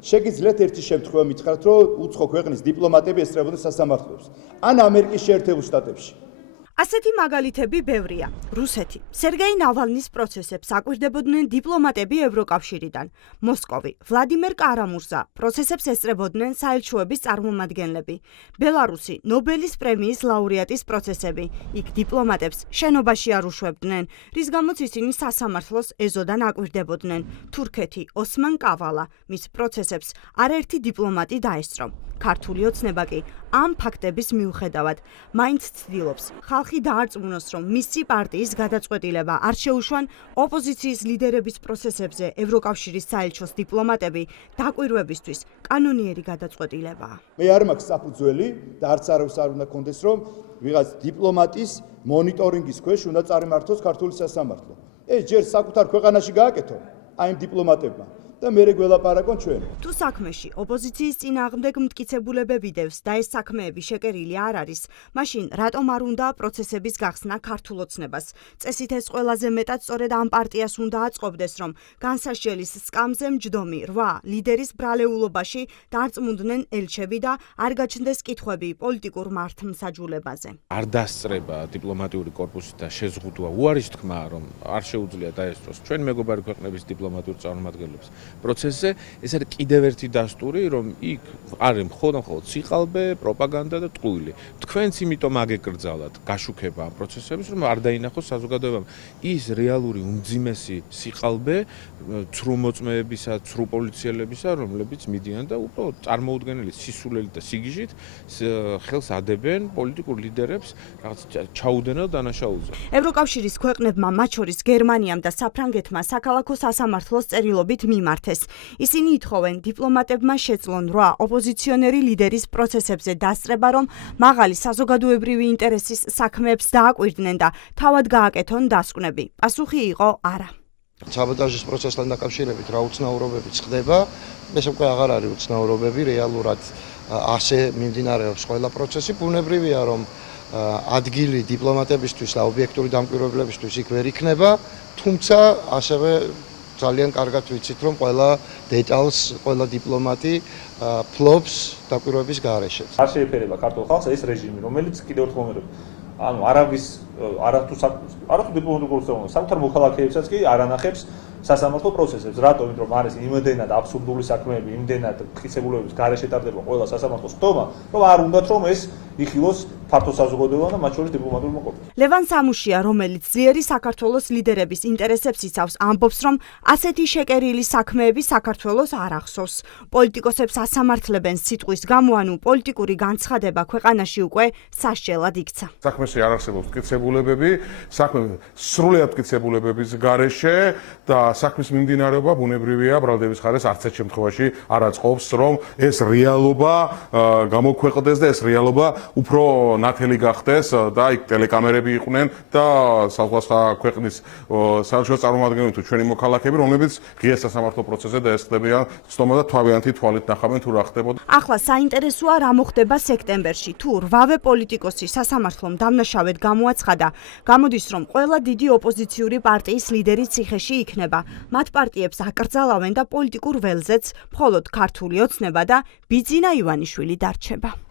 შეგიძლიათ ერთი შემთხვევა მითხრათ, რომ უცხო ქვეყნის დიპლომატები ესწრებოდნენ სასამართლოებს ან ამერიკის შეერთებულ შტატებში. ასეთი მაგალითები ბევრია. რუსეთი. სერგეი ნავალნის პროცესებს აკვირდებოდნენ დიპლომატები ევროკავშირიდან. მოსკოვი. ვლადიმერ კარამურზა. პროცესებს ესწრებოდნენ საელჩოების წარმომადგენლები. ბელარუსი. ნობელის პრემიის ლაურეატის პროცესები. იქ დიპლომატებს შენობაში არ უშვებდნენ, რის გამოც ისინი სასამართლოს ეზოდან აკვირდებოდნენ. თურქეთი. ოსმან კავალა. მის პროცესებს არაერთი დიპლომატი დაესწრო. ქართული ოცნება კი ამ ფაქტების მიუხედავად მაინც ცდილობს ხალხი დაარწმუნოს, რომ მისი პარტიის გადაწყვეტილება არ შეუშვან ოპოზიციის ლიდერების პროცესებზე ევროკავშირის საელჩოს დიპლომატები დაკვირვებისთვის კანონიერი გადაწყვეტილებაა. მე არ მაქვს საფუძველი და არც არავის არ უნდა კონდეს, რომ ვიღაც დიპლომატის მონიტორინგის ქვეშ უნდა წარიმართოს ქართული სასამართლო. ეს ჯერ საკუთარ ქვეყანაში გააკეთო აი ამ დიპლომატებმა. და მერე გველაპარაკონ ჩვენ. თუ საქმეში ოპოზიციის წინააღმდეგ მტკიცებულებები დევს და ეს საქმეები შეკერილი არ არის, მაშინ რატომ არ უნდა პროცესების გახსნა ქართულ ოცნებას? წესით ეს ყველაზე მეტად სწორედ ამ პარტიას უნდა აწყობდეს, რომ განსაშელის სკამზე მჯდომი 8 ლიდერის ბრალეულობაში დარწმუნდნენ ელჩები და არ გაჩნდეს კითხვები პოლიტიკურ მართლმსაჯულებაზე. არ დასწრება დიპლომატიური კორპუსი და შეზღუდვა უარის თქმა, რომ არ შეუძლია დაესწროს ჩვენ მეგობარი ქვეყნების დიპლომატიურ წარმომადგენლებს პროცესზე, ეს არის კიდევ ერთი დასტური, რომ იქ არის მხოლოდ სიყალბე, პროპაგანდა და ტყუილი. თქვენც იმიტომ აგეკრძალათ გაშუქება ამ პროცესების, რომ არ დაინახოს საზოგადოებამ ის რეალური უმძიმესი სიყალბე ცრუ მოწმეებისა, ცრუ პოლიციელებისა, რომლებიც მიდიან და უბრალოდ წარმოუდგენელი სისულელით და სიგიჟით ხელს ადებენ პოლიტიკურ ლიდერებს რაღაც ჩაუდენელ დანაშაულზე. ევროკავშირის ქვეყნებმა, მათ შორის გერმანიამ და საფრანგეთმა საქალაქო სასამართლოს წერილობით მიმართეს. ისინი ითხოვენ დიპლომატებმა შეძლონ 8 ოპოზიციონერი ლიდერის პროცესებზე დასწრება, რომ მაღალი საზოგადოებრივი ინტერესის საქმეებს დააკვირდნენ და თავად გააკეთონ დასკვნები. პასუხი იყო არა. საბოტაჟის პროცესთან დაკავშირებით რა უცნაურობებიც ხდება, ეს უკვე აღარ არის უცნაურობები, რეალურად ასე მიმდინარეობს ყველა პროცესი. ბუნებრივია, რომ ადგილი დიპლომატებისთვის და ობიექტური დამკვირვებლებისთვის იქ ვერ იქნება, თუმცა ასევე ძალიან კარგად ვიცით, რომ ყველა დეტალს, ყველა დიპლომატი ფლობს დაკვირვების გარეშე. არ შეეფერება ქართულ ხალხს ეს რეჟიმი, რომელიც კიდევ ერთხელ ვუმეორებ, ანუ არათუ დიპლომატიურ პროცესებს, საკუთარ მოქალაქეებსაც კი არ ანახებს სასამართლო პროცესებს. რატომ? იმიტომ რომ არის იმდენად აბსურდული საქმეები, იმდენად მტკიცებულებების გარეშე ტარდება ყველა სასამართლოს ხდომა, რომ არ უნდათ რომ ეს იხილოს ფართო საზოგადოებამ და მათ შორის დიპლომატიურმა კორპუსმა. ლევან სამუშია, რომელიც ძლიერი საქართველოს ლიდერების ინტერესებს იცავს, ამბობს, რომ ასეთი შეკერილი საქმეები საქართველოს არ ახსოვს. პოლიტიკოსებს ასამართლებენ სიტყვის გამო, ანუ პოლიტიკური განცხადება ქვეყანაში უკვე სასჯელად იქცა. საქმეში არ არსებობს მტკიცებულებები, საქმე სრულად მტკიცებულებების გარეშე და საქმის მიმდინარეობა ბუნებრივია, ბრალდების ხარეს არც ერთ შემთხვევაში არ აწყობს, რომ ეს რეალობა გამოქვეყნდეს და ეს რეალობა უფრო ნათელი გახდეს და იქ ტელეკამერები იყვნენ და სხვადასხვა ქვეყნის საელჩო წარმომადგენლები თუ ჩვენი მოქალაქეები, რომლებიც ღია სასამართლო პროცესზე დაესხდებიან ცნობა და თავიანთი თვალით ნახავენ თუ რა ხდებოდა. ახლა საინტერესოა რა მოხდება სექტემბერში. თუ 8 პოლიტიკოსი სასამართლომ დამნაშავედ გამოაცხადა, გამოდის, რომ ყველა დიდი ოპოზიციური პარტიის ლიდერი ციხეში იქნება. მათ პარტიებს აკრძალავენ და პოლიტიკურ ველზეც მხოლოდ ქართული ოცნება და ბიძინა ივანიშვილი დარჩება.